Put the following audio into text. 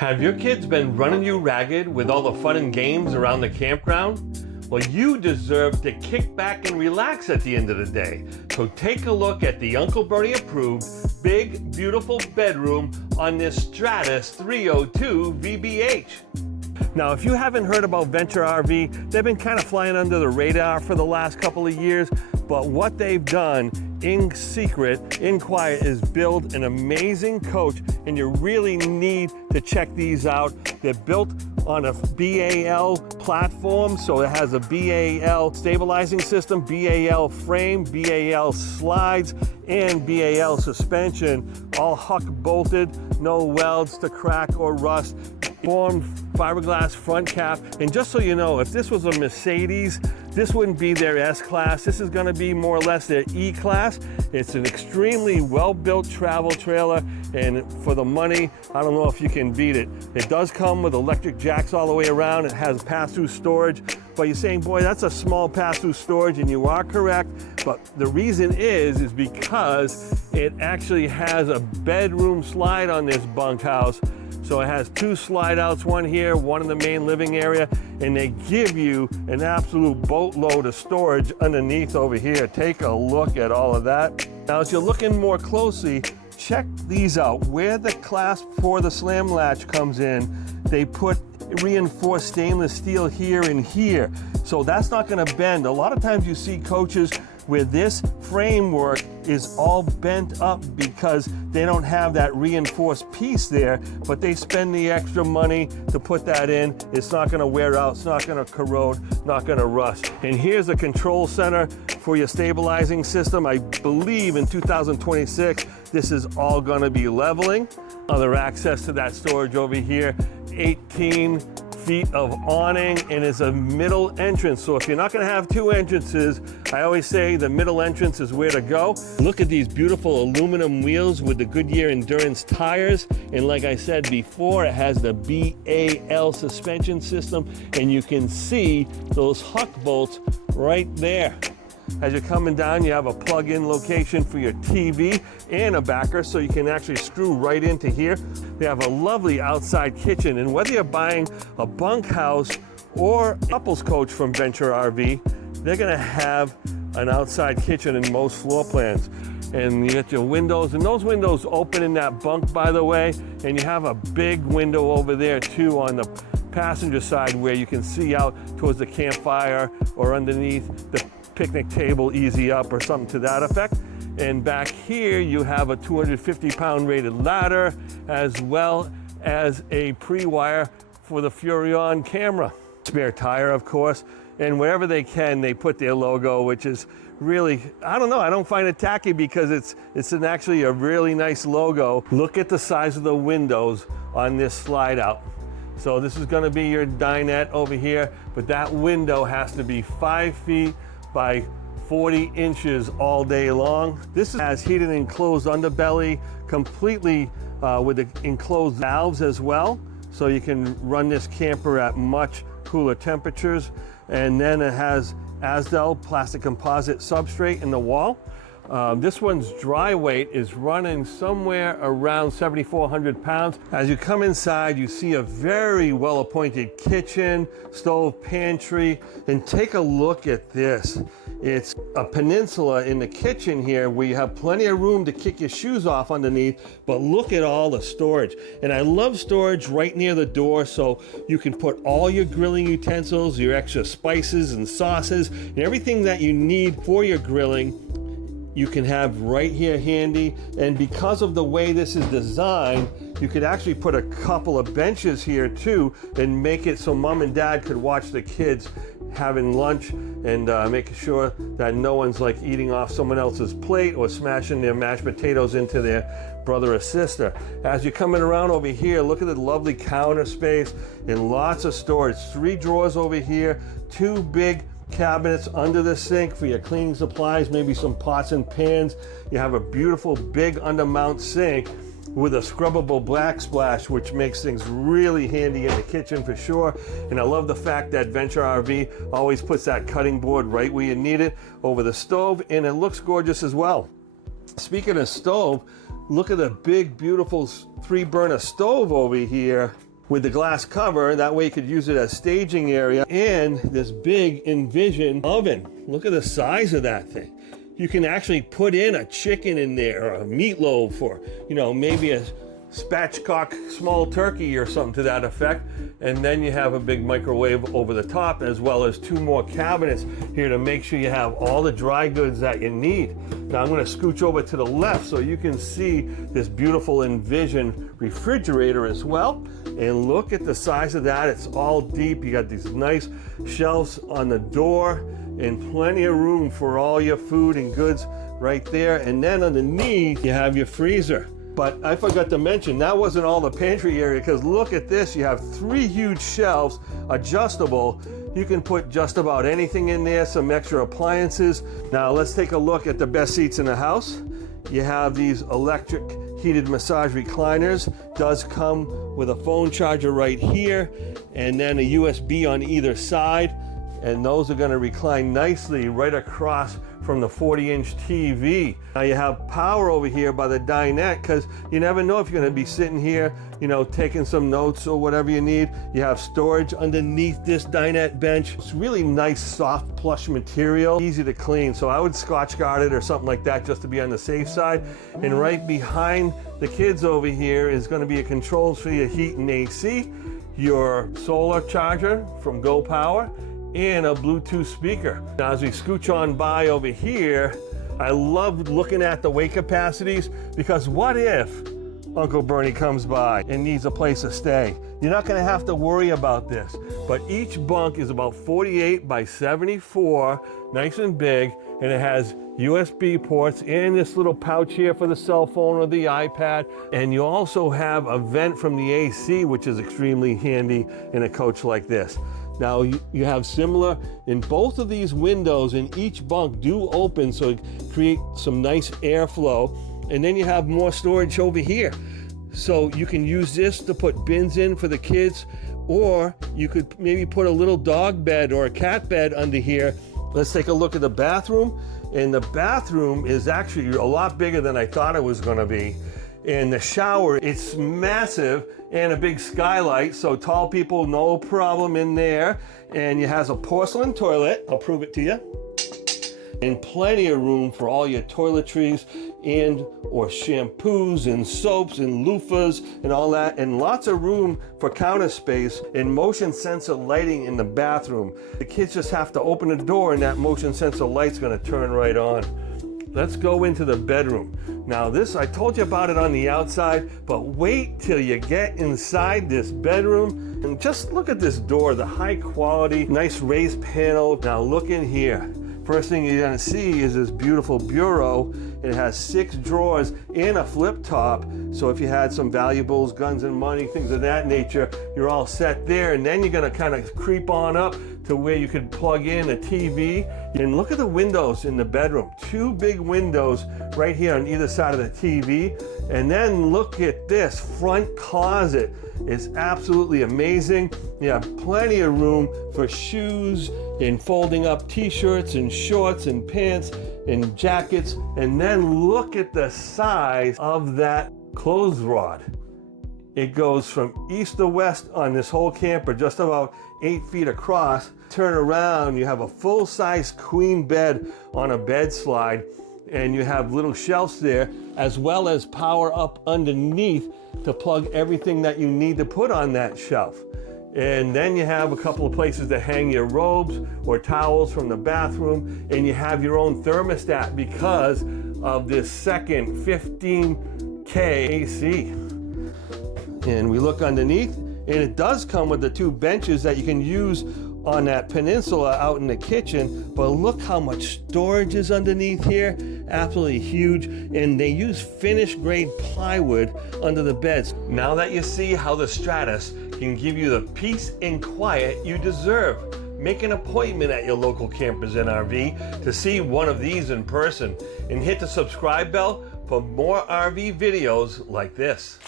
Have your kids been running you ragged with all the fun and games around the campground? Well, you deserve to kick back and relax at the end of the day. So take a look at the Uncle Bernie approved big, beautiful bedroom on this Stratus 302VBH. Now, if you haven't heard about Venture-RV, they've been kind of flying under the radar for the last couple of years, but what they've done in secret, in quiet, is build an amazing coach, and you really need to check these out. They're built on a BAL platform, so it has a BAL stabilizing system, BAL frame, BAL slides, and BAL suspension, all huck bolted, no welds to crack or rust. Formed fiberglass front cap, and just so you know, if this was a Mercedes, this wouldn't be their S-Class. This is going to be more or less their E-Class. It's an extremely well-built travel trailer, and for the money, I don't know if you can beat it. It does come with electric jacks all the way around. It has pass-through storage, but you're saying, boy, that's a small pass-through storage, and you are correct, but the reason is because it actually has a bedroom slide on this bunkhouse. So it has two slide outs, one here, one in the main living area, and they give you an absolute boatload of storage underneath over here. Take a look at all of that. Now, as you're looking more closely, check these out. Where the clasp for the slam latch comes in, they put reinforced stainless steel here and here. So that's not gonna bend. A lot of times you see coaches where this framework is all bent up because they don't have that reinforced piece there, but they spend the extra money to put that in. It's not gonna wear out, it's not gonna corrode, not gonna rust. And here's a control center for your stabilizing system. I believe in 2026, this is all gonna be leveling. Other access to that storage over here, 18 feet of awning, and it's a middle entrance. So if you're not gonna have two entrances, I always say the middle entrance is where to go. Look at these beautiful aluminum wheels with the Goodyear Endurance tires. And like I said before, it has the BAL suspension system, and you can see those huck bolts right there. As you're coming down, you have a plug-in location for your TV and a backer, so you can actually screw right into here. They have a lovely outside kitchen, and whether you're buying a bunkhouse or a couples coach from Venture-RV, they're gonna have an outside kitchen in most floor plans. And you got your windows, and those windows open in that bunk, by the way, and you have a big window over there too on the passenger side where you can see out towards the campfire or underneath the picnic table, easy up or something to that effect. And back here you have a 250-pound rated ladder, as well as a pre-wire for the Furion camera. Spare tire, of course, and wherever they can, they put their logo, which is really, I don't know, I don't find it tacky because it's actually a really nice logo. Look at the size of the windows on this slide out. So this is gonna be your dinette over here, but that window has to be 5 feet by 40 inches all day long. This has heated and enclosed underbelly, completely with the enclosed valves as well. So you can run this camper at much cooler temperatures. And then it has Asdel plastic composite substrate in the wall. This one's dry weight is running somewhere around 7,400 pounds. As you come inside, you see a very well-appointed kitchen, stove, pantry, and take a look at this. It's a peninsula in the kitchen here where you have plenty of room to kick your shoes off underneath, but look at all the storage. And I love storage right near the door, so you can put all your grilling utensils, your extra spices and sauces, and everything that you need for your grilling you can have right here handy. And because of the way this is designed, you could actually put a couple of benches here too and make it so mom and dad could watch the kids having lunch and making sure that no one's like eating off someone else's plate or smashing their mashed potatoes into their brother or sister. As you're coming around over here, look at the lovely counter space and lots of storage. 3 drawers over here, 2 big cabinets under the sink for your cleaning supplies, maybe some pots and pans. You have a beautiful big undermount sink with a scrubbable backsplash, which makes things really handy in the kitchen for sure. And I love the fact that Venture-RV always puts that cutting board right where you need it over the stove, and it looks gorgeous as well. Speaking of stove, look at the big, beautiful 3-burner stove over here. with the glass cover. That way you could use it as staging area. And this big Envision oven. Look at the size of that thing. You can actually put in a chicken in there, or a meatloaf, or, you know, maybe a spatchcock small turkey or something to that effect. And then you have a big microwave over the top, as well as 2 more cabinets here to make sure you have all the dry goods that you need. Now I'm going to scooch over to the left so you can see this beautiful Envision refrigerator as well. And look at the size of that. It's all deep. You got these nice shelves on the door and plenty of room for all your food and goods right there. And then underneath you have your freezer. But I forgot to mention, that wasn't all the pantry area, because look at this. You have 3 huge shelves, adjustable. You can put just about anything in there, some extra appliances. Now let's take a look at the best seats in the house. You have these electric heated massage recliners. Does come with a phone charger right here, and then a USB on either side. And those are going to recline nicely right across from the 40-inch TV. Now you have power over here by the dinette, because you never know if you're going to be sitting here, you know, taking some notes or whatever you need. You have storage underneath this dinette bench. It's really nice, soft, plush material, easy to clean. So I would Scotch guard it or something like that just to be on the safe side. And right behind the kids over here is going to be a controls for your heat and AC, your solar charger from Go Power, and a Bluetooth speaker. Now as we scooch on by over here, I love looking at the weight capacities, because what if Uncle Bernie comes by and needs a place to stay? You're not gonna have to worry about this. But each bunk is about 48 by 74, nice and big, and it has USB ports and this little pouch here for the cell phone or the iPad. And you also have a vent from the AC, which is extremely handy in a coach like this. Now you have similar in both of these windows, and each bunk do open, so it create some nice airflow. And then you have more storage over here. So you can use this to put bins in for the kids, or you could maybe put a little dog bed or a cat bed under here. Let's take a look at the bathroom. And the bathroom is actually a lot bigger than I thought it was gonna be. And the shower, it's massive, and a big skylight, so tall people, no problem in there. And it has a porcelain toilet, I'll prove it to you. And plenty of room for all your toiletries and or shampoos and soaps and loofahs and all that, and lots of room for counter space and motion sensor lighting in the bathroom. The kids just have to open the door and that motion sensor light's gonna turn right on. Let's go into the bedroom. Now this, I told you about it on the outside, but wait till you get inside this bedroom and just look at this door, the high quality, nice raised panel. Now look in here. First thing you're gonna see is this beautiful bureau. It has 6 drawers and a flip top. So if you had some valuables, guns and money, things of that nature, you're all set there. And then you're gonna kind of creep on up to where you could plug in a TV. And look at the windows in the bedroom. 2 big windows right here on either side of the TV. And then look at this front closet. It's absolutely amazing. You have plenty of room for shoes and folding up t-shirts and shorts and pants and jackets. And then look at the size of that clothes rod. It goes from east to west on this whole camper, just about 8 feet across. Turn around, you have a full-size queen bed on a bed slide, and you have little shelves there, as well as power up underneath to plug everything that you need to put on that shelf. And then you have a couple of places to hang your robes or towels from the bathroom, and you have your own thermostat because of this second 15K AC. And we look underneath, and it does come with the 2 benches that you can use on that peninsula out in the kitchen. But look how much storage is underneath here. Absolutely huge. And they use finished grade plywood under the beds. Now that you see how the Stratus can give you the peace and quiet you deserve, make an appointment at your local Campers and RV to see one of these in person, and hit the subscribe bell for more RV videos like this.